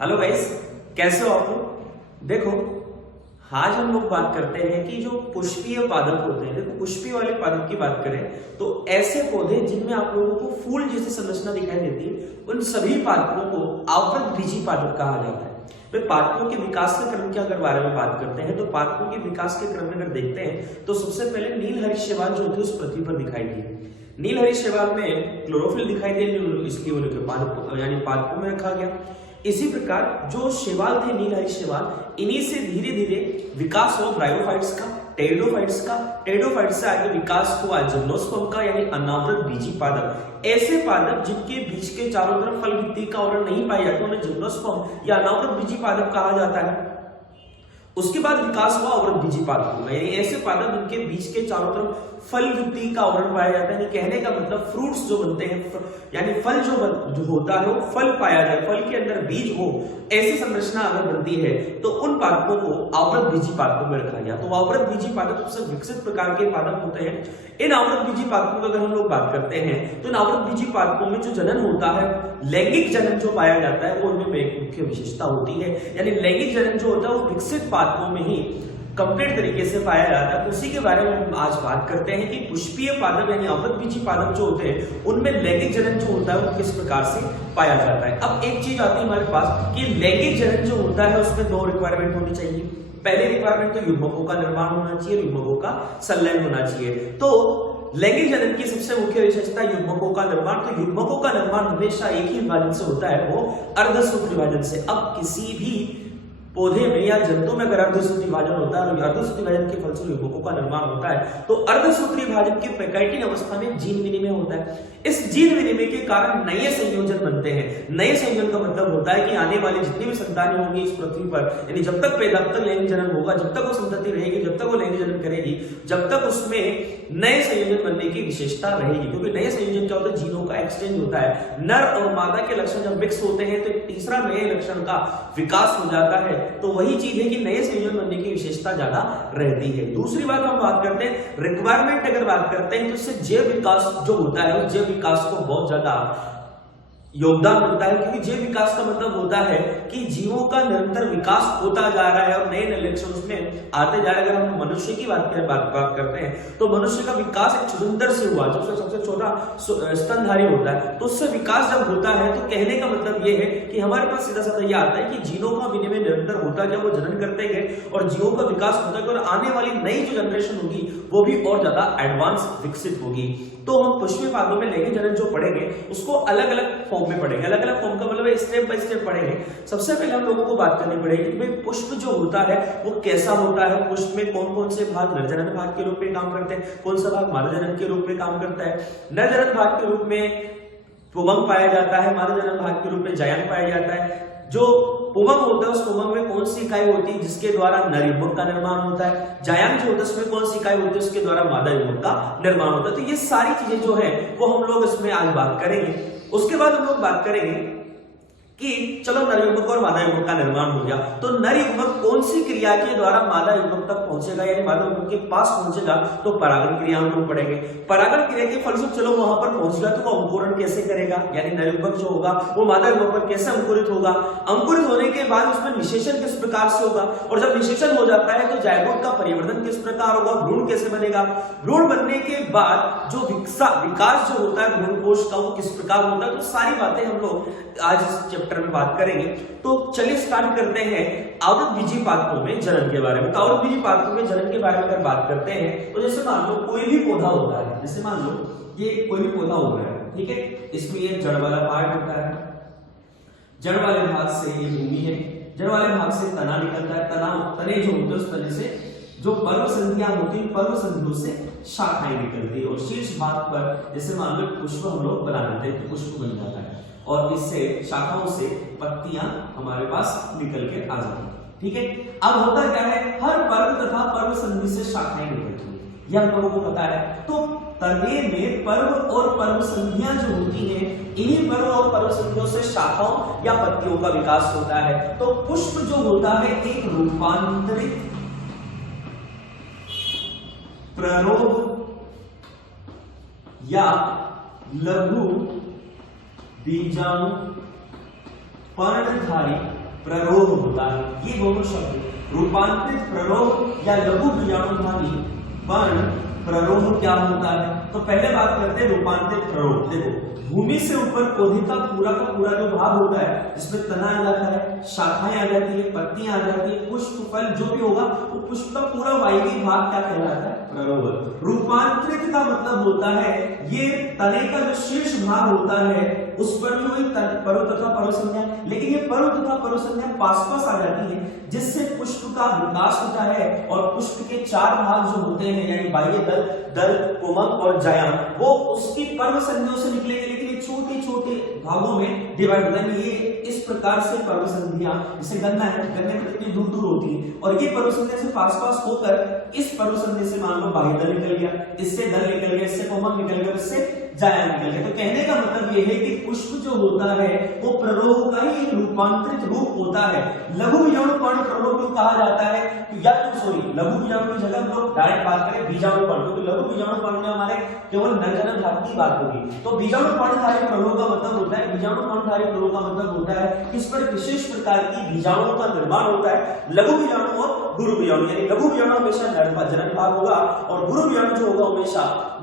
Hello guys, कैसे हो आप लोग। देखो, आज हम लोग बात करते हैं कि जो पुष्पीय पादप होते हैं। देखो, पुष्पीय वाले पादप की बात करें तो ऐसे पौधे जिनमें आप लोगों को फूल जैसी संरचना दिखाई देती है, उन सभी पादपों को आवृत बीजी पादप कहा जाता है। वे पादपों के विकास के क्रम के अगर बारे में बात करते हैं तो पादपों के विकास के क्रम में अगर देखते हैं तो सबसे पहले नील हरित शैवाल जो होती है उस पृथ्वी पर दिखाई दी। नील हरित शैवाल में क्लोरोफिल दिखाई दे, इसलिए उनके पादप यानी पादपों में रखा गया। इसी प्रकार जो शैवाल थे नील हरित शैवाल, इन्हीं से धीरे धीरे विकास हो ब्रायोफाइट्स का, टेरिडोफाइट्स से आगे विकास हुआ जिम्नोस्पर्म का यानी अनावृत बीजी पादप। ऐसे पादप जिनके बीज के चारों तरफ फल भित्ति का आवरण नहीं पाया जाता उन्हें जिम्नोस्पर्म या अनावृत बीजी पादप कहा जाता है। उसके बाद विकास हुआ आवृत बीजी पादपों का, यानी ऐसे पादप जिनके बीज के चारों तरफ फल भित्ति का आवरण पाया जाता है। कहने का मतलब फ्रूट्स जो बनते हैं यानी फल जो होता है वो फल पाया जाए, फल के अंदर बीज हो, ऐसी संरचना अगर बनती है तो उन पादपों को आवृत बीजी पादपों में रखा गया। तो आवृत बीजी पादप सबसे विकसित प्रकार के पादप होते हैं। इन आवृत बीजी पादपों की अगर हम लोग बात करते हैं तो इन आवृत बीजी पादपों में जो जनन होता है, लैंगिक जनन जो पाया जाता है, वो उनमें एक मुख्य विशेषता होती है। यानी लैंगिक जनन जो होता है वो विकसित पादपों में ही कंप्लीट तरीके से पाया जाता है। उसी के बारे में हम आज बात करते हैं कि पुष्पीय पादप यानी आवृत बीजी पादप जो होते हैं उनमें लैंगिक जनन जो होता है वो किस प्रकार से पाया जाता है। अब एक चीज आती है हमारे पास कि लैंगिक जनन जो होता है उसमें दो रिक्वायरमेंट होनी चाहिए। पहली रिक्वायरमेंट तो युग्मकों का निर्माण होना चाहिए, युग्मकों का संलयन होना चाहिए। तो लैंगिक जनन की सबसे मुख्य विशेषता युग्मकों का निर्माण। तो युग्मकों का निर्माण हमेशा एक ही विभाजन से होता है, वो अर्धसूत्री विभाजन से। अब किसी भी पौधे में या जंतु में अगर अर्धसूत्री विभाजन होता है और अर्धसूत्री विभाजन के फलस्वरूप युग्मकों का निर्माण होता है तो अर्धसूत्री विभाजन की पैकाइटिन अवस्था में जीन विनिमय होता है। इस जीन विनिमय के कारण नए संयोजन बनते हैं। नए संयोजन का मतलब होता है कि आने वाली जितनी भी संतानें होंगी इस पृथ्वी पर, यानी जब तक पैदा तक लैंगिक जनन होगा, जब तक वो संतति रहेगी, जब तक वो लैंगिक जनन करेगी, जब तक उसमें नए संयोजन बनने की विशेषता रहेगी। क्योंकि नए संयोजन क्या होता है, जीनों का एक्सचेंज होता है। नर और मादा के लक्षण जब मिक्स होते हैं तो तीसरा नए लक्षण का विकास हो जाता है। तो वही चीज है कि नए संयोजन बनने की विशेषता ज्यादा रहती है। दूसरी बात हम बात करते हैं रिक्वायरमेंट अगर बात करते हैं तो इससे जैव विकास जो होता है उस जैव विकास को बहुत ज्यादा योगदान मिलता है। क्योंकि जैव विकास का मतलब होता है कि जीवों का निरंतर विकास होता जा रहा है और नए नए लक्षण उसमें आते जा रहे हैं। अगर हम मनुष्य की बात करते हैं तो मनुष्य का विकास एक चुकंदर से हुआ, जो सबसे छोटा स्तनधारी होता है। तो उससे विकास जब होता है तो कहने का मतलब यह है कि हमारे पास सीधा साधा यह आता है कि जीनों का विनिमय निरंतर होता गया, वो जनन करते गए और जीवों का विकास होता गया और आने वाली नई जो जनरेशन होगी वो भी और ज्यादा एडवांस विकसित होगी। तो हम पुष्पीय पादपों में लैंगिक जनन जो पढ़ेंगे उसको अलग अलग फॉर्म में पढ़ेंगे। अलग अलग फॉर्म का मतलब है स्टेप बाय स्टेप पढ़ेंगे। सबसे पहले हम लोगों को बात करनी पड़ेगी कि भाई पुष्प जो होता है वो कैसा होता है, पुष्प में कौन कौन से भाग नर जनन भाग के रूप में काम करते हैं, कौन सा भाग मादा जनन के रूप में काम करता है। नर जनन भाग के रूप में पुंबक पाया जाता है, मादा जनन भाग के रूप में जायंग पाया जाता है। जो पुंबक होता है उस पुंबक में कौन सी इकाई होती है जिसके द्वारा नर युग्मक का निर्माण होता है। जायंग जो होता है उसमें कौन सी इकाई होती है उसके द्वारा मादा युग्मक का निर्माण होता है। तो ये सारी चीजें जो है वो हम लोग इसमें आज बात करेंगे। उसके बाद हम लोग बात करेंगे कि चलो नर युग्मक और मादा युग्मक का निर्माण हो गया, तो नर युग्मक कौन सी क्रिया के द्वारा मादा युग्मक तक पहुंचेगा यानी मादा युग्मक के पास पहुंचेगा, तो परागण क्रिया हम लोग पढ़ेंगे। परागण क्रिया के फलस्वरूप चलो वहां पर पहुंच गया तो वो अंकुरण कैसे करेगा, यानी नर युग्मक जो होगा वो मादा युग्मक पर कैसे अंकुरित होगा। अंकुरित होने के बाद उसमें निषेचन किस प्रकार से होगा और जब निषेचन हो जाता है तो जायगोट का परिवर्तन किस प्रकार होगा, भ्रूण कैसे बनेगा। भ्रूण बनने के बाद जो विकास जो होता है भ्रूण कोश का वो किस प्रकार होता है। तो सारी बातें हम लोग आज इस चैप्टर में बात करेंगे। तो चलिए स्टार्ट करते हैं आवृत बीजी पादपों में जनन के बारे में। तो आवृत बीजी पादपों में जनन के बारे में अगर बात करते हैं तो जैसे मान लो कोई भी पौधा होता है, जैसे मान लो ये कोई भी पौधा हो रहा है, ठीक है, इसमें ये जड़ वाला पार्ट होता है, जड़ वाले भाग से ये भूमि है, जड़ वाले भाग से तना निकलता है, तने जो होते हैं उस तने से जो पर्व संधियां होती है, पर्व संधियों से शाखाएं निकलती है और शीर्ष भाग पर जैसे मान लो पुष्प हम लोग बना देते हैं तो पुष्प बन जाता है और इससे शाखाओं से पत्तियां हमारे पास निकल के आ जाती है, ठीक है। अब होता क्या है, हर पर्व तथा पर्व संधि से शाखाएं निकलती है, यह हम लोगों को पता है। तो तने में पर्व और पर्व संधियां जो होती हैं, इन्हीं पर्व और पर्व संधियों से शाखाओं या पत्तियों का विकास होता है। तो पुष्प जो होता है एक रूपांतरित प्ररोह या लघु बीजाणु पर्णधारी प्ररोह होता है। ये दोनों शब्द रूपांतरित प्ररोह या लघु बीजाणुधारी वर्ण प्ररोह क्या होता है। तो पहले बात करते हैं रूपांतरित प्ररोह। देखो भूमि से ऊपर पौधे का पूरा जो भाग होता है जिसमें तना आ जाता है, शाखाएं आ जाती है, पत्तियां आ जाती है, पुष्प फल जो भी होगा वो पुष्प का पूरा वायवीय भाग क्या कहलाता है, प्ररोह। रूपांतरित का मतलब होता है ये तने का जो शीर्ष भाग होता है उस पर भी वही परु तथा परु संज्ञा, लेकिन ये परु तथा परु संज्ञा पास आ जाती है जिससे पुष्प का विकास होता है और पुष्प के 4 भाग जो होते हैं यानी बाह्य दल, दल, पुमक और जायाम वो उसकी पर्व संधियों से निकलेंगे, लेकिन ये छोटे भागों में डिवाइड होता है। ये इस प्रकार से पर्व संधियां, जैसे गन्ना है, गन्ने में कितनी दूर होती है और ये पर्व संधि से पास होकर इस पर्व संधि से मान लो बाह्य दल निकल गया, इससे दल निकल गया, इससे पुमक निकल गया, इससे जायाम निकल गया। तो कहने का मतलब ये है कि पुष्प जो होता है वो प्ररोह का ही एक रूपांतरित रूप होता है। लघु बीजाणु पर्ण प्ररोह क्यों कहा जाता है, या तो सॉरी लघु बीजाणु की जगह हम लोग डायरेक्ट बात करें बीजाणु पर्ण, क्योंकि लघु बीजाणु पर्ण में हमारे केवल नरजनन भाग की बात होगी। तो बीजाणु पर्णधारी प्ररोह का मतलब होता है, बीजाणु पर्णधारी प्ररोह का मतलब होता है इस पर विशेष प्रकार की बीजाणुओं का निर्माण होता है। लघु बीजाणु और गुरु बीजाणु, यानी लघु बीजाणु हमेशा नरजनन भाग होगा और गुरु बीजाणु जो होगा हमेशा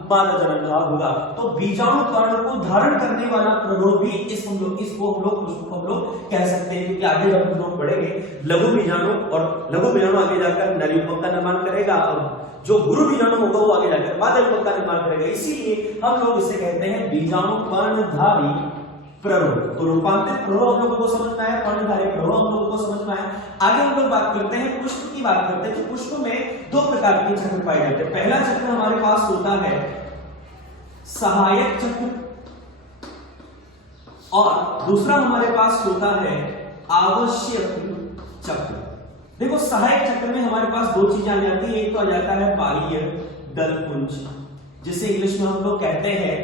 मादा जनन भाग होगा। तो बीजाणु पर्ण को धारण करने वाला प्ररोह भी इसको हम लोग कह सकते हैं, क्योंकि आगे जब हम लोग पढ़ेंगे लघु बीजाणु और लघु बीजाणु आगे जाकर नरयुग्मक का निर्माण करेगा और जो गुरु बीजाणु होगा वो आगे जाकर मादा युग्मक का निर्माण करेगा। इसीलिए हम लोग इसे कहते हैं बीजाणु पर्णधारी प्ररोह। तो रूपांतरित प्ररोह हम लोगों को समझ में आया, पर्णधारी प्ररोह हम लोगों को समझ में आया। आगे हम लोग बात करते हैं पुष्प की बात करते हैं। तो पुष्प में 2 प्रकार के चक्र पाए जाते हैं। पहला चक्र हमारे पास होता है सहायक चक्र और दूसरा हमारे पास होता है आवश्यक चक्र। देखो सहायक चक्र में हमारे पास 2 चीजें आ जाती है, एक तो आ जाता है बाह्य दलपुंज जिसे इंग्लिश में हम लोग कहते हैं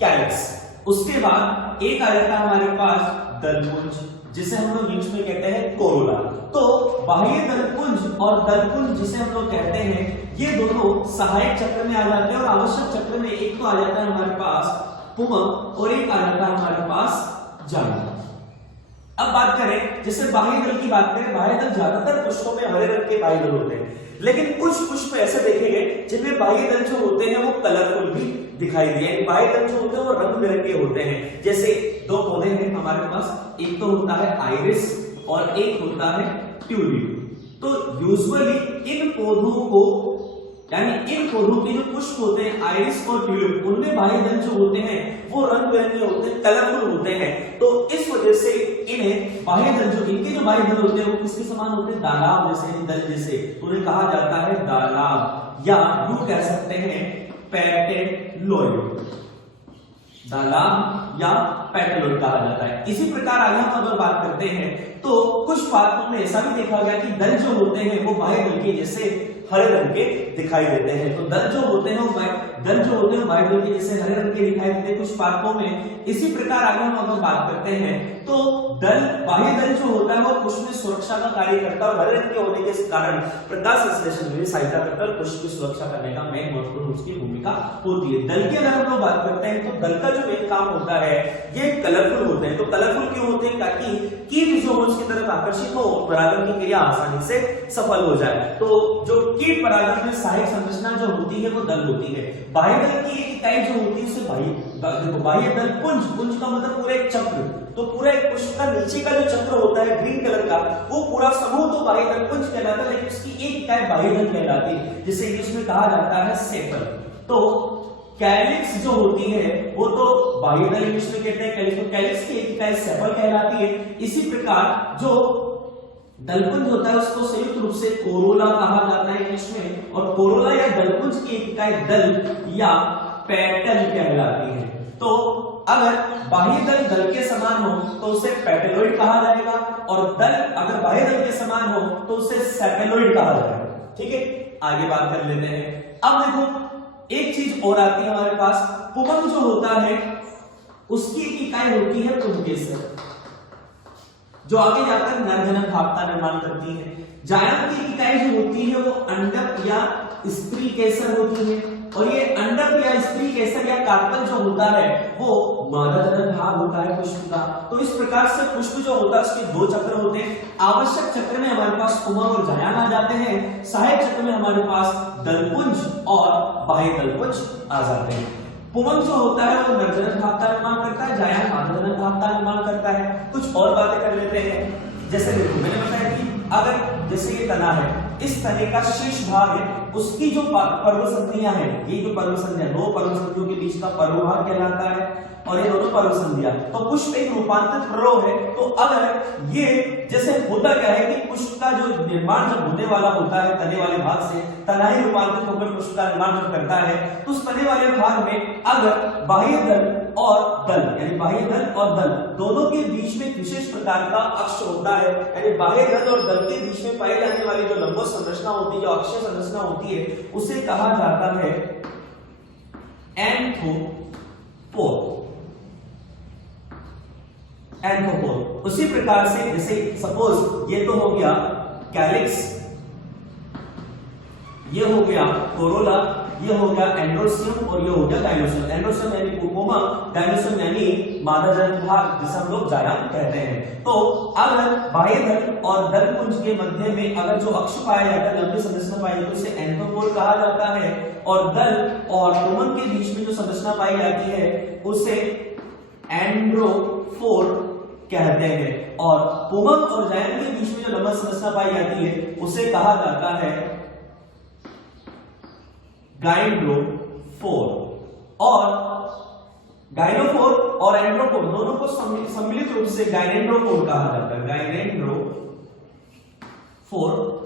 कैलिक्स, उसके बाद एक आ जाता है हमारे पास दलपुंज जिसे हम लोग इंग्लिश में कहते हैं कोरोला। तो बाह्य दलपुंज और दलपुंज जिसे हम लोग कहते हैं ये दोनों सहायक चक्र में आ जाते हैं और आवश्यक चक्र में एक तो आ जाता है हमारे पास पुमक और एक आ जाता है हमारे पास जांघ। अब बात करें जैसे बाह्य दल की बात करें, बाह्य दल ज्यादातर पुष्पों में हरे रंग के बाह्य दल होते हैं, लेकिन कुछ पुष्प ऐसे देखेंगे जिनमें बाह्य दल जो होते हैं वो कलरफुल भी दिखाई दिए। बाह्य दल जो होते हैं वो रंग बिरंगे होते हैं। जैसे 2 पौधे हैं हमारे पास, एक तो होता है आइरिस और एक होता है ट्यूलिप। तो यूजुअली इन पौधों को यानी इन पौधों के जो पुष्प होते हैं आइरिस और ट्यूलिप उनमें बाह्य दल जो होते हैं वो रंग बिरंगे होते हैं, कलरफुल होते हैं। तो इस वजह से इन्हें बाह्य दल जो इनके जो बाह्य दल होते हैं वो किसके समान होते हैं, दालाब जैसे दल जैसे, तो उन्हें कहा जाता है दालाब या यूं कह सकते हैं पेटेलोइड, दालाब या पेटेलोइड कहा जाता है। इसी प्रकार आगे हम अगर बात करते हैं तो कुछ पादपों में ऐसा भी देखा गया कि दल जो होते हैं वो बाह्य दल के जैसे हरे रंग के दिखाई देते हैं। तो दल जो होते हैं वो बाह्य दल के जैसे हरे रंग के दिखाई देते हैं कुछ पादपों में। इसी प्रकार आगे हम अगर बात करते हैं तो बाह्य दल जो होता है वो पुष्प में सुरक्षा का कार्य करता है और हरे रंग के होने के कारण प्रकाश संश्लेषण में सहायता करता है और पुष्प की सुरक्षा करने का मेन महत्वपूर्ण उसकी भूमिका होती है। दल की अगर हम लोग बात करते हैं तो दल का जो मेन काम होता है ये कलरफुल होते हैं। तो कलरफुल क्यों होते हैं, ताकि कीट जो उसकी तरफ आकर्षित हो, परागण की क्रिया आसानी से सफल हो जाए। तो जो कीट परागण में सहायक संरचना जो होती है वो दल होती है। बाह्य दल की एक इकाई जो होती है उसे बाह्य दल पुंज, पुंज का मतलब पूरा एक चक्र। तो पूरा एक पुष्प का नीचे का जो चक्र होता है ग्रीन कलर का वो पूरा समूह तो बाह्य दल पुंज कहलाता है, लेकिन उसकी एक इकाई बाह्य दल कहलाती है जिसे इंग्लिश में कहा जाता है सेपल। तो कैलिक्स जो होती है वो तो बाह्य दल इंग्लिश में कहते हैं कैलिक्स, तो कैलिक्स की एक इकाई सेपल कहलाती है। इसी प्रकार जो दलपुंज होता है उसको संयुक्त रूप से कोरोला कहा जाता है इंग्लिश में, और कोरोला या दलपुंज की एक इकाई दल या पेटल कहलाती है। तो अगर बाह्य दल दल के समान हो तो उसे पेटेलोइड कहा जाएगा और दल अगर बाह्य दल के समान हो तो उसे सेपेलोइड कहा जाएगा। ठीक है, आगे बात कर लेते हैं। अब देखो एक चीज और आती है हमारे पास, पुमक जो होता है उसकी एक इकाई होती है पुंकेसर जो आगे जाकर नरजनन भाग का निर्माण करती है। जायम की इकाई जो होती है वो अंडक या स्त्री केसर होती है और ये अंडक या स्त्री केसर या कार्पल जो होता है वो मादा जनन भाग होता है पुष्प का। तो इस प्रकार से पुष्प जो होता है उसके दो चक्र होते हैं। आवश्यक चक्र में हमारे पास पुंगव और जायान आ जाते हैं, सहायक चक्र में हमारे पास दलपुंज और बाह्य दलपुंज आ जाते हैं। पुंगव जो होता है वो नरजनन भाग का निर्माण करता है, जायान मादा जनन भाग का निर्माण करता है। कुछ और बातें कर लेते हैं, जैसे देखो मैंने बताया कि अगर जैसे ये तना है, इस तने का शीर्ष भाग है, उसकी जो पर्व संधियां हैं, ये जो पर्व संधियां दो पर्व संधियों के बीच का पर्व भाग कहलाता है और ये दोनों पर्व संधियां। तो पुष्प एक रूपांतरित पर्व है। तो अगर ये जैसे होता क्या है कि पुष्प का जो निर्माण जब होने वाला होता है तने वाले भाग से, तना ही रूपांतरित होकर पुष्प का निर्माण जब करता है, तो उस तने वाले भाग में अगर बाह्य दल और दल यानी बाह्य दल और दल दोनों के बीच में विशेष प्रकार का अक्ष होता है, यानी बाह्य दल और दल के बीच में पाई जाने वाली जो लंबवत संरचना होती है, जो अक्षीय संरचना होती है, उसे कहा जाता है एंथोपोर। एंथोपोर। उसी प्रकार से जैसे सपोज ये तो हो गया कैलिक्स, ये हो गया कोरोला, ये हो गया एंड्रोसियम और ये हो गया गाइनोसियम। एंड्रोसियम यानी पुंगव, गाइनोसियम यानी मादा जनन भाग जिसे हम लोग जायान कहते हैं। तो अगर बाह्य दल और दलपुंज के मध्य में अगर जो अक्ष पाया जाता है, लंबी संरचना पाई जाती है, उसे एंथोपोर कहा जाता है। और दल और पुंगव के बीच में जो संरचना पाई जाती है उसे एंड्रोफोर कहते हैं। और पुंगव और जायान के बीच में जो लंबी संरचना पाई जाती है उसे कहा जाता है गाइनोफोर। और गाइनोफोर और एंड्रोफोर दोनों को सम्मिलित रूप से गाइनेंड्रोफोर कहा जाता है। गाइनेंड्रोफोर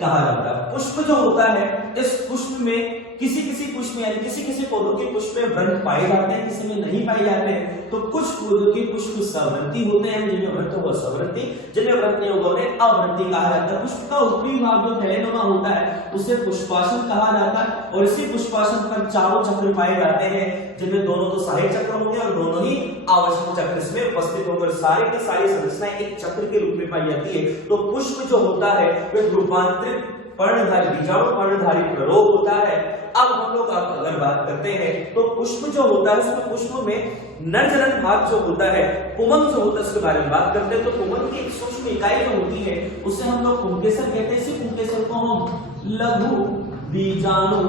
कहा जाता है। पुष्प जो होता है, इस पुष्प में किसी किसी पुष्प में यानी किसी किसी पौधों के पुष्प में व्रत पाए जाते हैं, किसी में नहीं पाए जाते हैं। तो कुछ पौधों के पुष्प सवृत्ति होते हैं, जिनमें व्रत होगा सवृत्ति, जिनमें व्रत नहीं होगा उन्हें अवृत्ति कहा जाता है। पुष्प का ऊपरी भाग जो फैलेनुमा होता है उसे पुष्पासन कहा जाता है। और इसी पुष्पासन पर चारों चक्र पाए जाते हैं, जिनमें दोनों तो सहायक चक्र होंगे और दोनों ही आवश्यक चक्र इसमें उपस्थित होकर सारी की सारी संरचनाएं एक चक्र के रूप में पाई जाती है। तो पुष्प जो होता है वह रूपांतरित पर्णधारी बीजाणु पर्णधारी प्ररोग होता है। अब हम लोग अगर बात करते हैं तो पुष्प जो होता है उसमें पुष्प में नरजनन भाग जो होता है, पुंगव जो होता है उसके बारे में बात करते हैं। तो पुंगव की एक सूक्ष्म इकाई जो होती है उसे हम लोग पुंकेसर कहते हैं। इसी पुंकेसर को हम लघु बीजाणु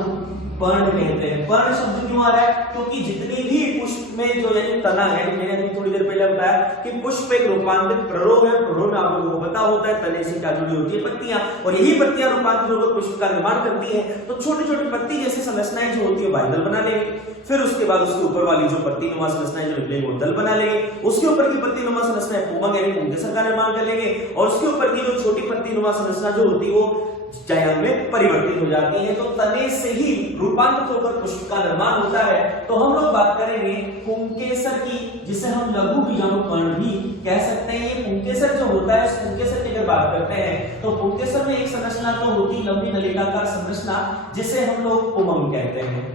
पर्ण कहते हैं। पर्ण शब्द क्यों आ रहा है? क्योंकि जितनी भी पुष्प में जो यानी तना है, मैंने अभी थोड़ी देर पहले बताया कि पुष्प एक रूपांतरित प्ररोग है। प्ररोग आप लोगों को पता होता है तने से क्या जुड़ी होती है पत्तियां, और यही पत्तियां रूपांतरित होकर पुष्प का निर्माण करती है। तो छोटी छोटी पत्ती जैसी संरचनाएं जो होती है बाह्यदल बना लेंगे, फिर उसके बाद उसके ऊपर वाली जो पत्ती नुमा संरचनाएं जो निकलेंगी वो दल बना लेंगे, उसके ऊपर की पत्ती नुमा संरचनाएं पुंगव यानी पुंकेसर का निर्माण कर लेंगे, और उसके ऊपर की जो छोटी पत्ती नुमा संरचना जो होती है वो जायान में परिवर्तित हो जाती है। तो तने से ही रूपांतरित होकर पुष्प का निर्माण होता है। तो हम लोग बात करेंगे पुंकेसर की, जिसे हम लघु बीजाणु पर्ण भी कह सकते हैं। ये पुंकेसर जो होता है, इस पुंकेसर की अगर बात करते हैं तो पुंकेसर में एक संरचना तो होती लंबी नलिकाकार संरचना, जिसे हम लोग पुंगव कहते हैं।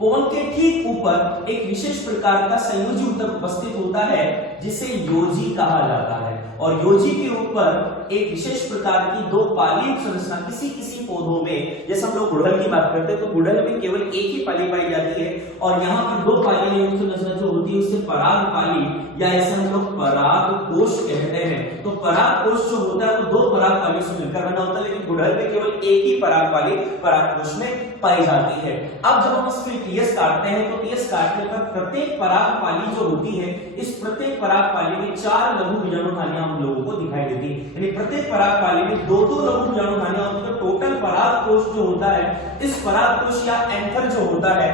पुंगव के ठीक ऊपर एक विशेष प्रकार का संयोजी ऊतक उपस्थित होता है जिसे योजी कहा जाता है। और योजी के ऊपर एक विशेष प्रकार की दो पाली संरचना किसी किसी पौधों में, जैसे हम लोग गुड़हल की बात करते हैं तो गुड़हल में केवल एक ही पाली पाई जाती है, और यहाँ पर दो पाली युक्त संरचना जो होती है उसे पराग पाली या इसे हम लोग पराग कोश कहते हैं। तो पराग कोश जो होता है वो दो पराग पाली से मिलकर बना होता है, लेकिन गुड़हल में केवल एक ही पराग पाली पराग कोश में पाई जाती है। अब जब हम इसमें टीएस काटते हैं तो टीएस काटने पर प्रत्येक पराग पाली जो होती है, इस प्रत्येक पराग पाली में 4 लघु बीजाणु धानियां हम लोगों को दिखाई देती है। यानी प्रत्येक पराग पाली में 2-2 लघु बीजाणु धानियां होती है। तो टोटल पराग कोश जो होता है, इस पराग कोश या एंथर जो होता है,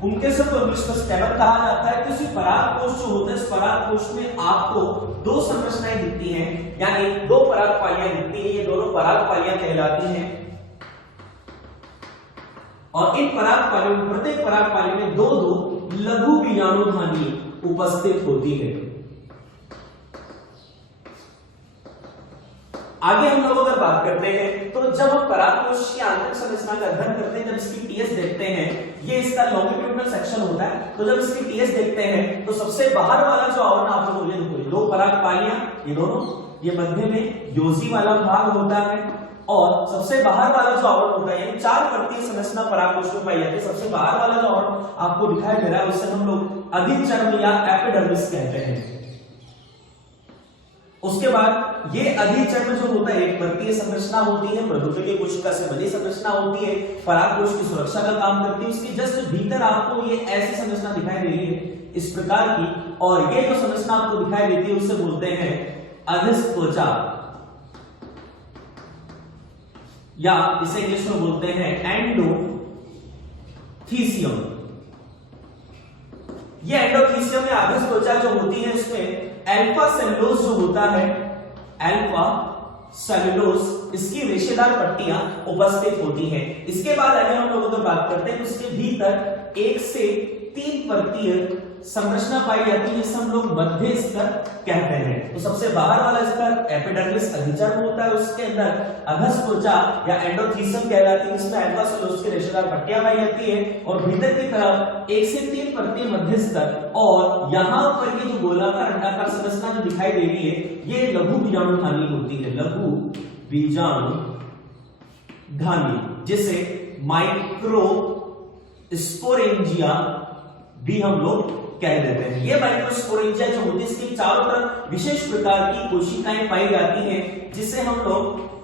पुंकेसर को इंग्लिश में स्टेमन कहा जाता है। तो इसी पराग कोश जो होता है, इस पराग कोश में आपको दो संरचनाएं दिखती हैं, यानी दो पराग पालियां दिखती हैं। ये दोनों पराग पालियां कहलाती हैं। और इन पराग पालियों में प्रत्येक पराग पाली में 2-2 लघु बीजाणु धानी उपस्थित होती है। आगे हम लोग अगर बात करते हैं तो जब हम परागकोश की आंतरिक संरचना का अध्ययन करते हैं, जब इसकी टीएस देखते हैं, ये इसका लॉन्गिट्यूडिनल सेक्शन होता है। तो जब इसकी टीएस देखते हैं तो सबसे बाहर वाला जो आवरण आप लोग ये दो पराग पालियां, ये दोनों, ये मध्य में योजी वाला भाग होता है, और सबसे बाहर वाला जो आवरण होता है, यानी 4 परतीय संरचना परागकोश में पाई जाती है, सबसे बाहर वाला जो आवरण आपको दिखाई दे रहा है उसे हम लोग अधिचर्म या एपिडर्मिस कहते हैं। उसके बाद ये अधिचर्म जो होता है एक परतीय संरचना होती है, मृदुकलीय कोशिका से बनी संरचना होती है, परागकोश की सुरक्षा का काम करती है। उसके जस्ट भीतर आपको ये ऐसी संरचना दिखाई दे रही है इस प्रकार की, और ये जो संरचना आपको दिखाई देती है उसे बोलते हैं अधस्त्वचा, या इसे इंग्लिश में बोलते हैं एंडोथीसियम। ये एंडोथीसियम या अधस्त्वचा जो होती है इसमें अल्फा सेलुलोज जो होता है, अल्फा सेलुलोज, इसकी रेशेदार पट्टियां उपस्थित होती हैं। इसके बाद अगर हम लोग अगर बात करते हैं तो उसके भीतर 1 से 3 परतीय संरचना पाई जाती है जिसे हम लोग मध्य स्तर कहते हैं। तो सबसे बाहर वाला स्तर एपिडर्मिस अधिचर्म होता है, उसके अंदर अधस्त्वचा या एंडोथीसियम कहलाती है, इसमें अल्फा सेलुलोज की रेशेदार पट्टियां पाई जाती है, और भीतर की तरफ 1 से 3 परतीय मध्य स्तर, और यहां पर ये जो गोलाकार अंडाकार संरचना जो दिखाई दे रही है ये लघु बीजाणुधानी होती है, लघु बीजाणुधानी, जिसे माइक्रो स्पोरेंजिया भी हम लोग कह देते हैं। ये माइक्रोस्पोरेंजिया जो होती है इसके चारों तरफ विशेष प्रकार की कोशिकाएं पाई जाती हैं जिसे हम लोग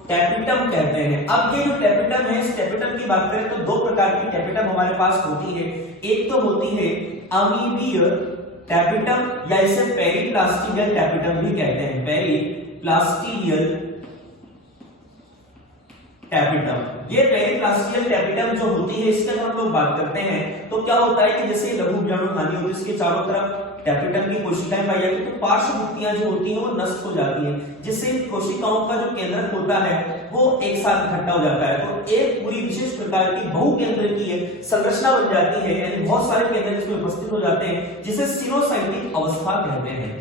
टेपिटम कहते हैं। अब ये जो टेपिटम है, इस टेपिटम की बात करें तो 2 प्रकार की टेपिटम हमारे पास होती है। एक तो होती है अमीबीय टेपिटम, या इसे पेरिप्लास्टिडियल टेपिटम भी कहते हैं, पेरिप्लास्टिडियल टेपिटम। ये पेरिप्लास्टिडियल टेपिटम जो होती है इसके अगर हम लोग बात करते हैं तो क्या होता है कि जैसे लघु बीजाणुधानी होती है इसके चारों तरफ टेपिटम की कोशिकाएं पाई जाती है, तो पार्श्वभित्तियां जो होती हैं वो नष्ट हो जाती हैं, जिससे कोशिकाओं का जो केंद्रक होता है वो एक साथ इकट्ठा हो जाता है, तो एक पूरी विशेष प्रकार की बहुकेंद्रकीय संरचना बन जाती है, यानी बहुत सारे केंद्रक इसमें उपस्थित हो जाते हैं, जिसे सिनोसाइटिक अवस्था कहते हैं।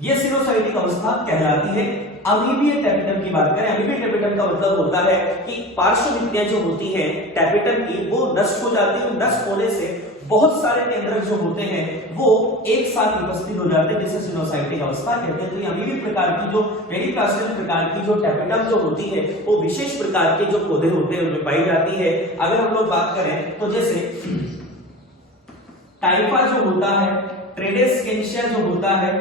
ये सिनोसाइटिक अवस्था कहलाती है। अमीबीय टेपिटम की बात करें, अमीबीय टेपिटम का मतलब होता है कि पार्श्वभित्तियां जो होती हैं टेपिटम की वो नष्ट हो जाती है, नष्ट होने से बहुत सारे केंद्रक जो होते हैं वो एक साथ उपस्थित हो जाते हैं, जिसे सिनोसाइटिक अवस्था कहते हैं। तो ये अमीबीय प्रकार की जो पेरिप्लास्टिडियल प्रकार की जो टेपिटम जो होती है वो विशेष प्रकार के जो पौधे होते हैं उनमें पाई जाती है। अगर हम लोग बात करें तो जैसे टाइफा जो होता है, ट्रेडेस्केंशिया जो होता है,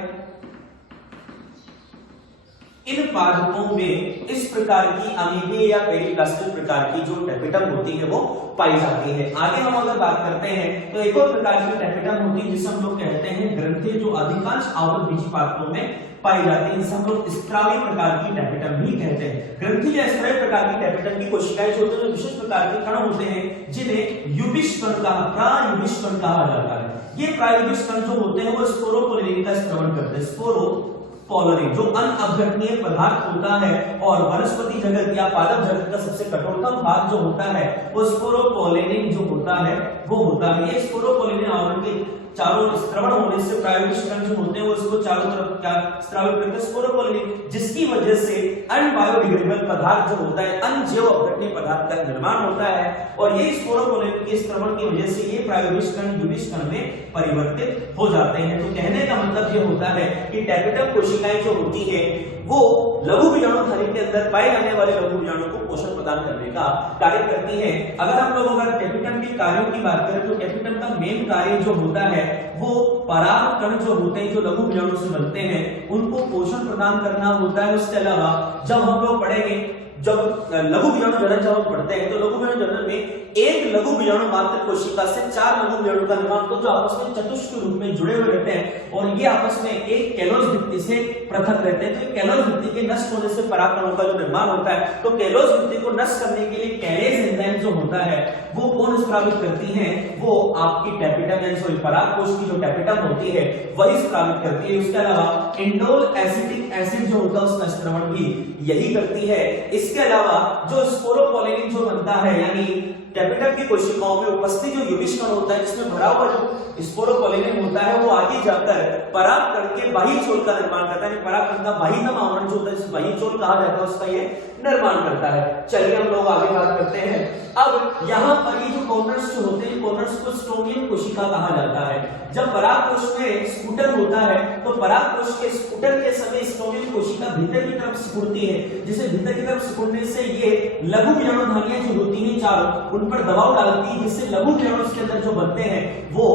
इन पादपों में इस प्रकार की अमीबीय या पेरिप्लास्टिडियल प्रकार की जो टेपिटम होती है वो पाई जाती है। आगे हम अगर बात करते हैं तो एक और प्रकार की टेपिटम होती है जिसे हम लोग कहते हैं ग्रंथि, जो अधिकांश आवृतबीजी पादपों में पाई जाती है, जिसे हम लोग स्त्रावी प्रकार की टेपिटम भी कहते हैं। ग्रंथि या स्त्रावी प्रकार की टेपिटम की कोशिकाएं जो होती है विशेष प्रकार के कण होते हैं जिन्हें युविश कण प्रायुविश कण कहा जाता है। ये प्रायुविश कण जो होते हैं वो स्पोरोपोलिन का स्त्रवण करते हैं। स्पोरोपोलिन जो अनअभ्यर्थनीय पदार्थ होता है और वनस्पति जगत या पादप जगत का सबसे कठोरतम भाग जो होता है वो स्पोरोपोलिन जो होता है वो होता है। ये स्पोरोपोलिन आवरण के चारों स्त्रवण होने से प्रायोगिक कण जो होते हैं वो इसको चारों तरफ क्या स्त्रावित करते हैं, स्पोरोपोलिन, जिसकी वजह से अनबायोडिग्रेडेबल पदार्थ जो होता है, अनजैव अपघटनीय पदार्थ का निर्माण होता है, और ये स्पोरोपोलिन के स्त्रवण की वजह से ये प्रायोगिक कण युविश कण में परिवर्तित हो जाते हैं। तो कहने का मतलब ये होता है कि टेपिटम कोशिकाएं जो होती है वो लघु बीजाणुधानी के अंदर पाए जाने वाले लघु बीजाणु को पोषण प्रदान करने का कार्य करती है। अगर हम लोग अगर टेपिटम के कार्यों की बात करें तो टेपिटम का मेन कार्य जो होता है वो पराग कण जो होते हैं जो लघु बीजाणु से बनते हैं उनको पोषण प्रदान करना होता है। उसके अलावा जब हम लोग पढ़ेंगे, जब लघु बीजाणु जनन जब हम पढ़ते हैं तो लघु बीजाणु जनन में एक लघु बीजाणु मात्र कोशिका से 4 लघु बीजाणु का निर्माण तो जो आपस में चतुष्क रूप में जुड़े हुए रहते हैं और ये आपस में एक कैलोज भित्ति से पृथक रहते हैं। तो कैलोज भित्ति के नष्ट होने से परागकणों का जो निर्माण होता है, तो कैलोज भित्ति को नष्ट करने के लिए कैलेज एंजाइम जो होता है वो कौन स्रावित करती है, वो आपकी टेपिटम यानी सॉरी परागकोश की जो टेपिटम होती है वही स्रावित करती है। उसके अलावा इंडोल एसिटिक एसिड जो होता है उसका स्त्रवण भी यही करती है। इसके अलावा जो स्पोरोपोलिन जो बनता है यानी टेपिटम की कोशिकाओं में उपस्थित जो युविश कण होता है जिसमें भरा हुआ जो स्पोरोपोलिन होता है वो आगे जाकर पराग कण के बाह्य छोर का निर्माण करता है। पराग कण का बाह्यतम आवरण जो होता है जिसे बाह्य छोर कहा जाता है उसका ये निर्माण करता है। चलिए हम लोग आगे बात करते हैं। अब यहाँ पर ये जो कॉर्नर्स जो होते हैं, कॉर्नर्स को स्टोमियन कोशिका कहा जाता है। जब परागकोश में स्फुटन होता है तो परागकोश के स्फुटन के समय स्टोमियन कोशिका भीतर की तरफ सिकुड़ती है, जिसे भीतर की तरफ सिकुड़ने से ये लघु विजाणुधानियां जो होती हैं चारों, उन पर दबाव डालती है, जिससे लघु विजाणु उसके अंदर जो बनते हैं वो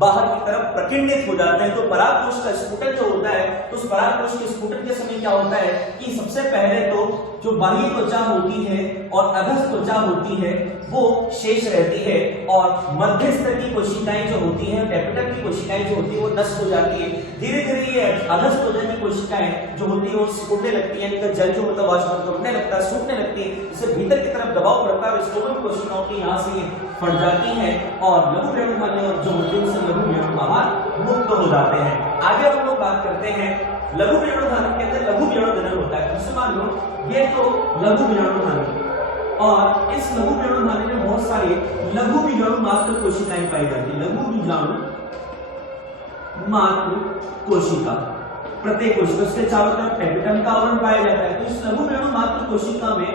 बाहर की तरफ प्रकीर्णित हो जाते हैं। तो परागकोश का स्फुटन जो होता है, तो उस परागकोश के स्फुटन के समय क्या होता है कि सबसे पहले तो जो बाह्य त्वचा होती है और अधस त्वचा होती है वो शेष रहती है, और मध्य स्तर की कोशिकाएं जो होती हैं, टेपिटल की कोशिकाएं जो होती है वो नष्ट हो जाती है। धीरे धीरे ये अधस त्वचा की कोशिकाएं जो होती है वो सिकुड़ने लगती है, इनका जल जो होता है वाष्प टूटने लगता है, सूखने लगती है, जिससे भीतर की तरफ दबाव पड़ता है, स्टोमन कोशिकाओं की यहाँ से फट जाती है और लघु विजाणु जो होते हैं उससे लघु विजाणु बाहर मुक्त हो जाते हैं। आगे हम लोग बात करते हैं लघु विजाणुधानी के अंदर लघु विजाणुधन होता है। जैसे मान लो ये तो लघु विजाणुधानी, और इस लघु विजाणुधानी में बहुत सारी लघु विजाणु मात्र कोशिकाएं पाई जाती है। लघु विजाणु मात्र कोशिका, प्रत्येक कोशिका उसके चारों तरफ कैपिटल का आवरण पाया जाता है। तो इस लघु विजाणु मात्र कोशिका में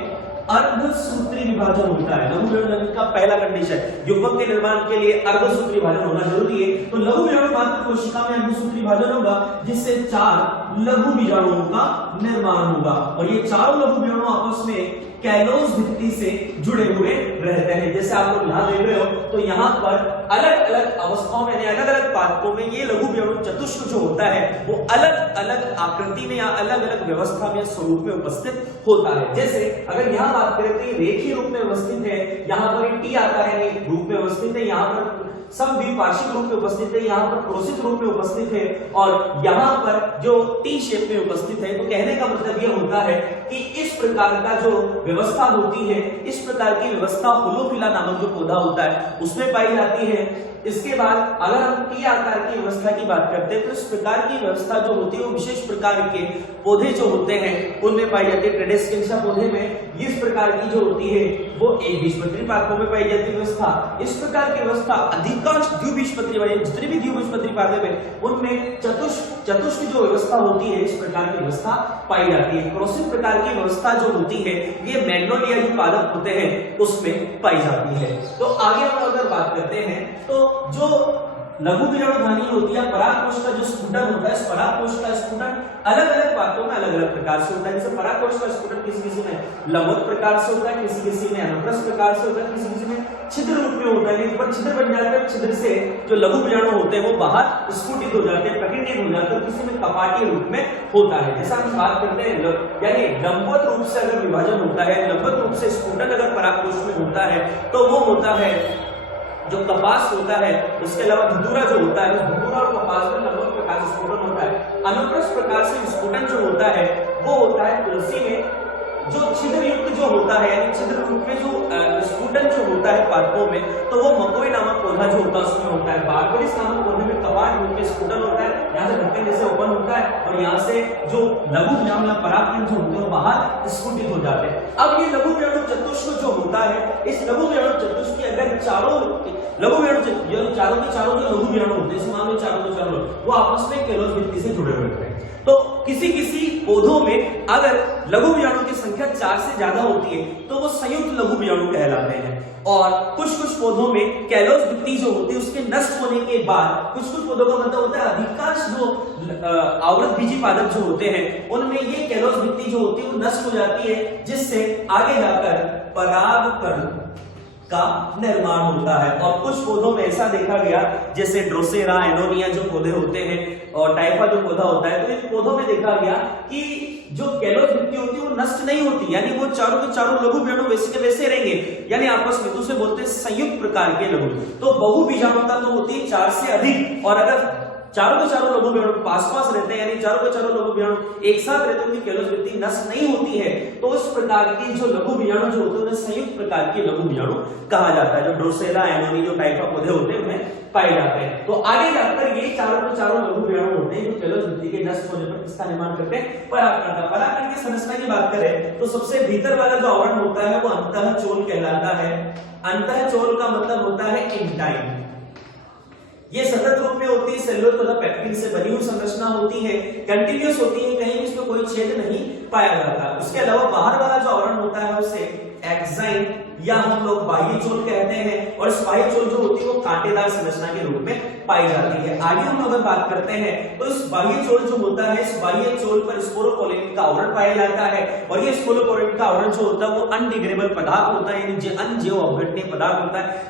अर्धसूत्री विभाजन होता है। लघु विजाणु का पहला कंडीशन, युग्मक के निर्माण के लिए अर्धसूत्री विभाजन होना जरूरी है। तो लघु विजाणु मात्र कोशिका में अर्धसूत्री विभाजन होगा, जिससे 4 लघु विजाणुओं का निर्माण होगा, और ये चारों लघु विजाणु आपस में कैलोस भित्ति से जुड़े हुए रहते हैं। जैसे आप लोग यहां देख रहे हो, तो यहाँ पर अलग अलग अवस्थाओं में, अलग अलग पादपों में ये लघु विजाणु चतुष्क जो होता है वो अलग अलग आकृति में या अलग अलग व्यवस्था में, स्वरूप में उपस्थित होता है। जैसे अगर यहाँ बात करें तो ये रेखीय रूप में व्यवस्थित है, यहाँ पर टी आकार है रूप में व्यवस्थित है, यहाँ पर सब द्विपार्श्विक रूप में उपस्थित है, यहाँ पर क्रोसित रूप में उपस्थित है, और यहाँ पर जो टी शेप में उपस्थित है। तो कहने का मतलब यह होता है कि इस प्रकार का जो व्यवस्था होती है, इस प्रकार की व्यवस्था होलोफिला नामक जो पौधा होता है उसमें पाई जाती है। इसके बाद अगर हम टी आकार की व्यवस्था की बात करते हैं तो इस प्रकार की व्यवस्था जो होती है वो विशेष प्रकार के पौधे जो होते हैं उनमें पाई जाती है। ट्रेडेस्केंसिया पौधे में इस प्रकार की जो होती है वो एक बीजपत्री पादपों में पाई जाती है व्यवस्था। इस प्रकार की व्यवस्था अधिकांश द्विबीजपत्री वाले जितने भी द्विबीजपत्री पादप में उनमें चतुष्क जो व्यवस्था होती है इस प्रकार की व्यवस्था पाई जाती है। क्रोसित प्रकार की व्यवस्था जो होती है ये मैग्नोलिया जो पादप होते हैं उसमें पाई जाती है। तो आगे हम अगर बात करते हैं तो जो लघु विजाणुधानी होती है, परागकोश का जो स्फुटन होता है, इस परागकोश का स्फुटन अलग अलग पादपों में अलग अलग प्रकार से होता है। जैसे परागकोश का स्फुटन किसी किसी में लंबवत प्रकार से होता है, किसी किसी में अनुप्रस्थ प्रकार से होता है, किसी किसी में छिद्र रूप में होता है। ऊपर छिद्र बन जाते हैं, छिद्र से जो लघु विजाणु होते हैं वो बाहर स्फुटित हो जाते हैं, प्रकीर्णित हो जाते हैं, किसी में कपाटीय रूप में होता है। जैसा हम बात करते हैं यानी लंबवत रूप से अगर विभाजन होता है, लंबवत रूप से स्फुटन अगर परागकोश में होता है तो वो होता है जो कपास होता है। उसके अलावा धतूरा जो होता है, धतूरा और कपास में लंबवत प्रकार से स्फुटन होता है। अनुप्रस्थ प्रकार से स्फुटन जो होता है वो होता है तुलसी में, जो छिद्र युक्त जो होता है यानी छिद्र रूप में जो स्फुटन जो होता है पादपों में तो वो मकोई नामक पौधा जो होता है उसमें होता है। बारबरिस नामक पौधे में कपाट रूप में स्फुटन होता है, यहाँ से ढक्कन जैसे ओपन होता है और यहाँ से जो लघु विजाणु या परागकण जो होते हैं बाहर स्फुटित हो जाते हैं। अब ये लघु विजाणु चतुष्क जो होता है, इस लघु विजाणु चतुष्क की अगर चारों लघु विजाणु चारों के चारों जो लघु विजाणु होते हैं, मान लो चारों के चारों वो आपस में कैलोस भित्ति से जुड़े हुए होते हैं। तो किसी किसी पौधों में अगर लघु विजाणु की संख्या 4 से ज्यादा होती है तो वो संयुक्त लघु विजाणु कहलाते हैं। और कुछ कुछ पौधों में कैलोस भित्ति जो होती है उसके नष्ट होने के बाद, कुछ कुछ पौधों का मतलब होता है अधिकांश जो आवृत बीजी पादप जो होते हैं उनमें ये कैलोस भित्ति जो होती है वो नष्ट हो जाती है, जिससे आगे जाकर परागकण का निर्माण होता है। और कुछ पौधों में ऐसा देखा गया जैसे ड्रोसेरा, एनोनिया जो पौधे होते हैं और टाइफा जो पौधा होता है, तो इन पौधों में देखा गया कि जो कैलोस भित्ति होती है वो नष्ट नहीं होती, यानी वो चारों के चारों लघु विजाणु वैसे के वैसे रहेंगे, यानी आपस में दूसरे बोलते हैं संयुक्त प्रकार के लघु। तो बहु बीजाणुता तो होती है 4 से अधिक, और अगर चारों के चारों लघु विजाणु पास पास रहते हैं यानी चारों के चारों लघु विजाणु एक साथ रहते हैं, उनकी कैलोस भित्ति नष्ट नहीं होती है, तो इस प्रकार की जो लघु विजाणु जो होते हैं उन्हें संयुक्त प्रकार के लघु विजाणु कहा जाता है। जो ड्रोसेरा, एनोनी, जो टाइफा पौधे होते हैं उनमें पाए जाते हैं। तो आगे जाकर ये चारों के चारों लघु विजाणु होते हैं जो कैलोस भित्ति के नष्ट होने पर किसका निर्माण करते हैं, परागकण का। परागकण की संरचना की बात करें तो सबसे भीतर वाला जो आवरण होता है वो अंतःचोल कहलाता है। अंतःचोल का मतलब होता है इंटाइन, ये सतत रूप में होती है, सेलुलोज तथा पेक्टिन से बनी हुई संरचना होती है, कंटीन्यूअस होती है, कहीं भी इसमें कोई छेद नहीं पाया जाता। उसके अलावा बाहर वाला जो आवरण होता है उसे एक्साइन या हम लोग बाह्य चोल कहते हैं, और इस बाह्य चोल जो होती है वो कांटेदार संरचना के रूप में पाई जाती है। आगे हम अगर बात करते हैं तो इस बाह्य चोल जो होता है, इस बाह्य चोल पर स्पोरोपोलिन का आवरण पाया जाता है, और ये स्पोरोपोलिन का आवरण जो होता है वो अनडिग्रेडेबल पदार्थ होता है, यानी अनजैव अपघटनीय पदार्थ होता है,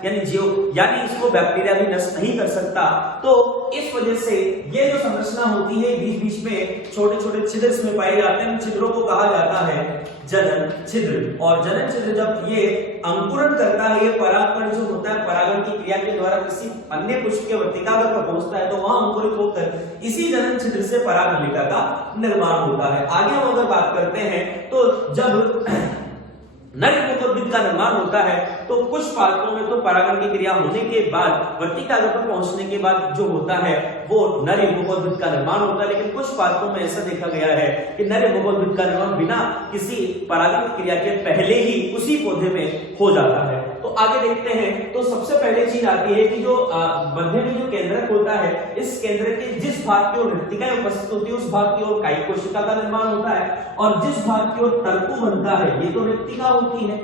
यानी इसको बैक्टीरिया भी नष्ट नहीं कर सकता। तो इस वजह से ये जो संरचना होती है, बीच बीच में छोटे छोटे छिद्र इसमें पाए जाते हैं, छिद्रों को कहा जाता है जनन छिद्र। और जनन छिद्र जब ये अंकुरन करता है, ये परागकण जो होता है परागण की क्रिया के द्वारा किसी अन्य पुष्प के वर्तिकाग्र पर पहुंचता है, तो वहां अंकुरित होकर इसी जनन छिद्र से परागनलिका का निर्माण होता है। आगे हम अगर बात करते हैं तो जब नर युग्मकोद्भिद का निर्माण होता है तो कुछ पात्रों में तो परागण की क्रिया होने के बाद वर्तिकाग्र पर पहुंचने के बाद जो होता है वो नर युग्मकोद्भिद का निर्माण होता है, लेकिन कुछ पात्रों में ऐसा देखा गया है कि नर युग्मकोद्भिद का निर्माण बिना किसी परागण की क्रिया के पहले ही उसी पौधे में हो जाता है। तो आगे देखते हैं तो सबसे पहले चीज आती है कि जो मध्य में जो केंद्रक होता है, इस केंद्रक के जिस भाग की ओर रिक्तिकाएं उपस्थित होती है उस भाग की ओर कायिक कोशिका का निर्माण होता है, और जिस भाग की ओर तर्कु बनता है, ये तो रिक्तिका होती है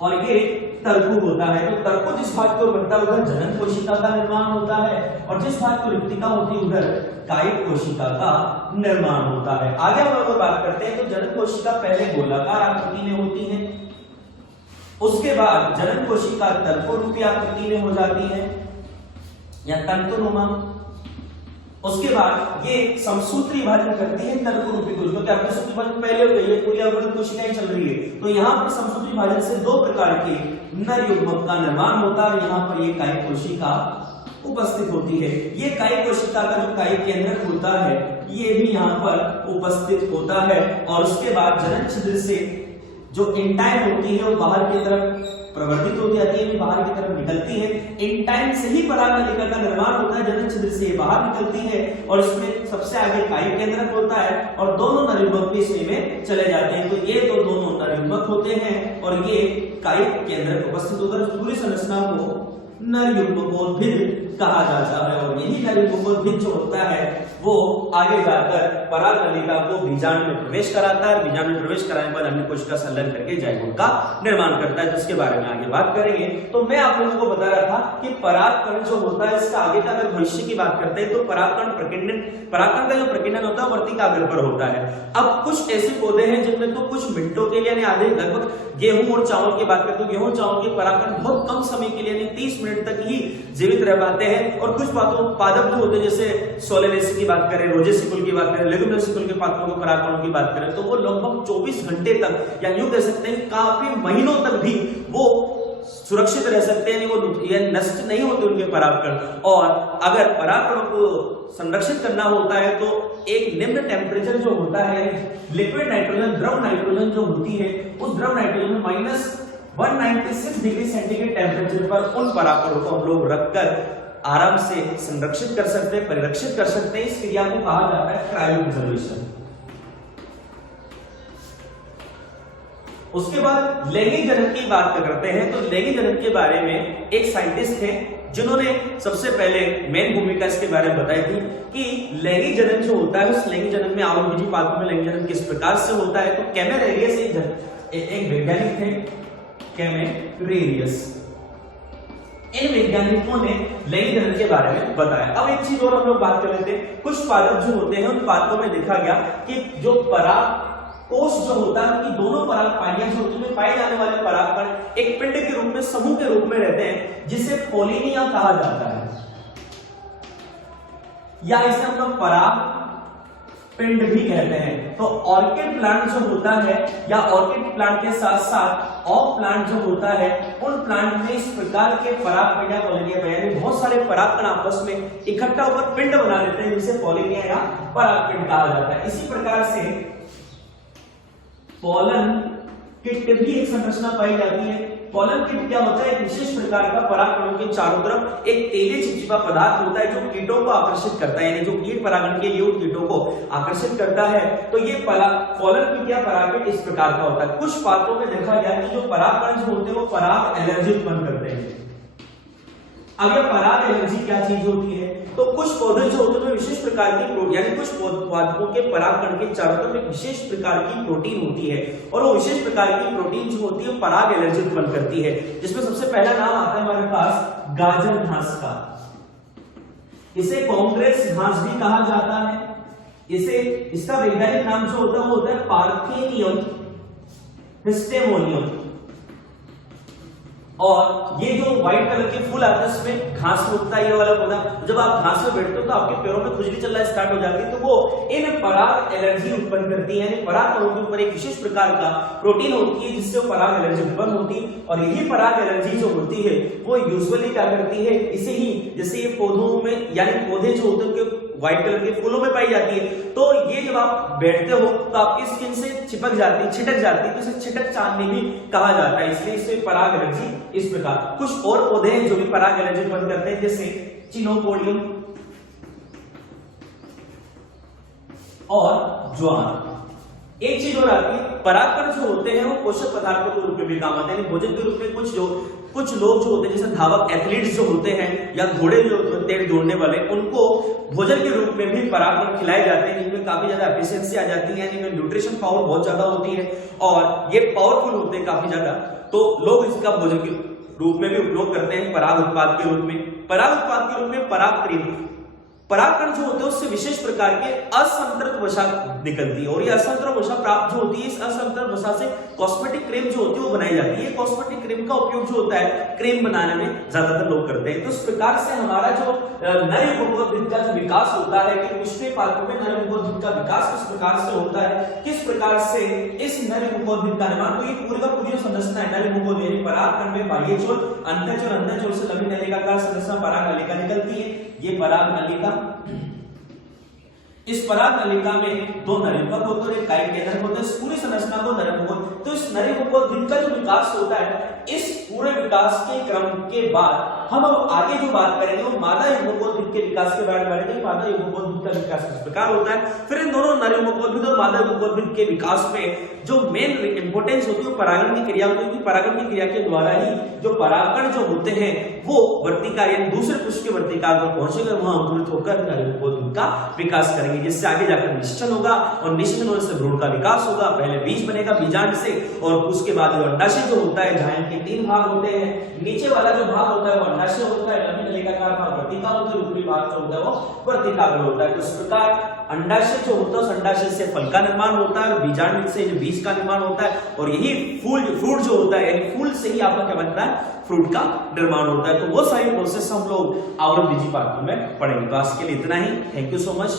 और ये तर्कु होता है, तो तर्कु जिस भाग की ओर बनता है उधर जनन कोशिका का निर्माण होता है, और जिस भाग की रिक्तिका होती है उधर कायिक कोशिका का निर्माण होता है। आगे हम अगर बात करते हैं तो जनन कोशिका पहले गोलाकार आकृति में होती है, उसके बाद जनन कोशिका तर्करूपी आकृति में हो जाती है या तंतुनुमा, उसके बाद ये समसूत्री विभाजन करती है तर्करूपी कोशिका, क्योंकि अर्धसूत्री विभाजन पहले हो गई है, पूरी अवृत कोशिकाएं चल रही है, तो यहाँ पर समसूत्री विभाजन से दो प्रकार के नर युग्मक का निर्माण होता है, यहाँ पर ये कायिक कोशिका उपस्थित होती है। ये कायिक कोशिका का जो कायिक केंद्रक होता है ये भी यहाँ पर उपस्थित होता है, और उसके बाद जनन छिद्र से जो इंटाइन होती है वो बाहर की तरफ प्रवर्तित हो जाती है, बाहर की तरफ निकलती है। इंटाइन से ही परागनलिका का निर्माण होता है, जनन छिद्र से बाहर निकलती है, और इसमें सबसे आगे कायिक केंद्रक होता है, और दोनों नर युग्मक भी इसमें चले जाते हैं। तो ये तो दोनों नर युग्मक होते हैं और ये कायिक केंद्रक उपस्थित होकर पूरी संरचना को नर युग्मकोद्भिद कहा जाता है, और यही नर युग्मकोद्भिद जो होता है वो आगे जाकर परागनलिका को बीजांड में प्रवेश कराता है, बीजांड में प्रवेश कराने पर अन्य कोशिका संलग्न करके जाइगोट का निर्माण करता है, जिसके बारे में आगे बात करेंगे। तो मैं आप लोगों को बता रहा था कि परागकण जो होता है इसका आगे का अगर भविष्य की बात करते हैं तो परागकण का जो प्रकीर्णन होता है वर्तिकाग्र पर होता है। अब कुछ ऐसे पौधे हैं जिनमें तो कुछ मिनटों के लिए यानी आधे लगभग गेहूं और चावल की बात करते हैं, गेहूं चावल के परागकण बहुत कम समय के लिए यानी 30 मिनट तक ही जीवित रह पाते हैं, और कुछ पादप जो होते हैं जैसे सोलेनेसी की बात करें, रोजेसिकुल की बात करें, लेगुमिनोसिकुल के पादपों के परागकणों की बात करें तो वो लगभग 24 घंटे तक या यूं कह सकते हैं काफी महीनों तक भी वो सुरक्षित रह सकते हैं, वो नष्ट नहीं होते उनके परागकण। और अगर परागकणों को संरक्षित करना होता है तो एक निम्न टेम्परेचर जो होता है लिक्विड नाइट्रोजन, द्रव नाइट्रोजन जो होती है उस द्रव नाइट्रोजन में -196 डिग्री सेंटीग्रेड टेम्परेचर पर उन परागकणों को हम लोग रखकर आराम से संरक्षित कर सकते हैं, परिरक्षित कर सकते हैं। इस क्रिया को कहा जाता है क्रायोप्रिजर्वेशन। उसके बाद लैंगिक जनन की बात करते हैं तो लैंगिक जनन के बारे में एक साइंटिस्ट थे जिन्होंने सबसे पहले मेन भूमिका इसके बारे में बताई थी कि लैंगिक जनन जो होता है उस लैंगिक जनन में आवृत्ति पादपों में लैंगिक जनन किस प्रकार से होता है। तो कैमेरेरियस एक वैज्ञानिक थे, कैमेरेरियस। इन वैज्ञानिकों ने लैंगिक जनन के बारे में बताया। अब एक चीज और हम लोग बात कर लेते हैं, कुछ पादप जो होते हैं उन पादपों में देखा गया कि जो पराग कोष जो होता है उनकी दोनों पराग पानियां जो होती है पाए जाने वाले परागकण एक पिंड के रूप में, समूह के रूप में रहते हैं, जिसे पोलिनिया कहा जाता है, या इसे हम लोग पराग पिंड भी कहते हैं। तो ऑर्किड प्लांट जो होता है या ऑर्किड प्लांट के साथ साथ ऑफ प्लांट जो होता है उन प्लांट में इस प्रकार के पराग पिंड या पोलिनिया यानी बहुत सारे परागकण आपस में इकट्ठा होकर पिंड बना लेते हैं, जिसे पोलिनिया या पराग पिंड कहा जाता है। इसी प्रकार से पोलन किट भी एक संरचना पाई जाती है। पोलन किट क्या होता है, एक विशेष प्रकार का परागकणों के चारों तरफ एक तेली चिपचिपा पदार्थ होता है जो कीटों को आकर्षित करता है, यानी जो कीट परागण के लिए उन कीटों को आकर्षित करता है। तो ये पोलन किट या परागकण इस प्रकार का होता है। कुछ पात्रों में देखा गया कि जो परागकण जो होते हैं वो पराग एलर्जी उत्पन्न करते हैं, अब ये पराग एलर्जी क्या चीज होती है? तो कुछ पौधे जो होते हैं विशेष प्रकार की यानी कुछ पादपों के परागकण के चारों तरफ एक विशेष प्रकार की प्रोटीन होती है और वो विशेष प्रकार की प्रोटीन जो होती है पराग एलर्जी उत्पन्न करती है, जिसमें सबसे पहला नाम आता है हमारे पास गाजर घास का। इसे कांग्रेस घास भी कहा जाता है। इसका वैज्ञानिक नाम जो होता है वो होता है पार्थेनियम हिस्टेमोनियम। और ये जो व्हाइट कलर के फूल आते हैं उसमें घास में उगता है ये वाला पौधा। जब आप घास में बैठते हो तो आपके पैरों में खुजली चलना स्टार्ट हो जाती है, तो वो इन पराग एलर्जी उत्पन्न करती है। पराग कणों के ऊपर एक विशेष प्रकार का प्रोटीन होती है जिससे वो पराग एलर्जी उत्पन्न होती है। और यही पराग एलर्जी जो होती है वो यूजुअली क्या करती है, इसे ही जैसे ये पौधों में यानी पौधे जो होते हैं उनके व्हाइट कलर के फूलों में पाई जाती है, तो ये जब आप बैठते हो तो आपकी स्किन से छिटक जाती है, तो इसे छिटक चांदनी भी कहा जाता है, इसलिए इसे पराग एलर्जी इस प्रकार। कुछ और पौधे हैं जो भी पराग एलर्जी उत्पन्न करते हैं, जैसे चिनोपोडियम और ज्वार। एक चीज और आती है, परागकण जो होते हैं वो पोषक पदार्थों के रूप में भी काम आते हैं, भोजन के रूप में। कुछ लोग जो होते हैं जैसे धावक एथलीट्स जो होते हैं या घोड़े जो तेज दौड़ने वाले, उनको भोजन के रूप में भी परागकण खिलाए जाते हैं, जिनमें काफी ज्यादा एफिशिएंसी आ जाती है, जिनमें न्यूट्रिशन पावर बहुत ज्यादा होती है और ये पावरफुल होते हैं काफी ज्यादा, तो लोग इसका भोजन के रूप में भी उपयोग करते हैं पराग उत्पाद के रूप में। पराग उत्पाद के रूप में परागकण जो होते हैं उससे विशेष प्रकार के असंतृप्त वसा निकलती है और ये असंतृप्त वसा प्राप्त जो होती है, इस असंतृप्त वसा से कॉस्मेटिक क्रीम जो होती है वो बनाई जाती है। कॉस्मेटिक क्रीम का उपयोग जो होता है क्रीम बनाने में ज्यादातर लोग करते हैं। तो इस प्रकार से हमारा जो नर युग्मोद्भिद का जो विकास होता है कि पुष्पीय पादपों में नर युग्मोद्भिद का विकास किस प्रकार से होता है, किस प्रकार से इस नर युग्मोद्भिद का निर्माण, तो ये पूरी का पूरी जो संरचना है नर युग्मोद्भिद परागकण में बाह्य छोर, अंतःचोर से लंबी नलिकाकार संरचना पराग नलिका निकलती है। ये पराग नलिका, इस पराग नलिका में दो नरयुग्मक होते हैं, एक कायिक केंद्रक होते हैं। इस पूरी संरचना को नरयुग्मक, तो इस नरयुग्मोद्भिद का जो विकास होता है, इस पूरे विकास के क्रम के बाद हम अब आगे जो बात करेंगे वो मादा युग्मोद्भिद के विकास के बारे में करेंगे। मादा युग्मोद्भिद का विकास किस प्रकार होता है, फिर इन दोनों नर युग्मोद्भिद और मादा युग्मोद्भिद के विकास में जो मेन इंपोर्टेंस होती है वो परागण की क्रिया होती है। परागण की क्रिया के द्वारा ही जो परागकण जो होते हैं वो वर्तिका यानी दूसरे पुष्प के वर्तिका पर पहुंचेंगे, वहां अंकुरित होकर नर युग्मोद्भिद का विकास करेंगे, जिससे आगे जाकर निषेचन होगा और निषेचन होने से भ्रूण का विकास होगा। पहले बीज बनेगा बीजांड से और उसके बाद अंडाशय जो होता है, जहां इनके तीन भाग होते हैं, नीचे वाला जो भाग होता है वो अंडाशय होता है, लंबी नलिकाकार भाग वर्तिका होती है, ऊपरी भाग जो होता है वो वर्तिकाग्र होता है। तो इस प्रकार अंडाशय जो होता है उस अंडाशय से फल का निर्माण होता है और बीजांड से जो बीज का निर्माण होता है और यही फ्रूट जो होता है, यानी फूल से ही आपका क्या बनता है, फ्रूट का निर्माण होता है। तो वो सारी प्रोसेस हम लोग आवरण डिजी पार्ट में पढ़ेंगे। तो आज के लिए इतना ही। Thank you so much.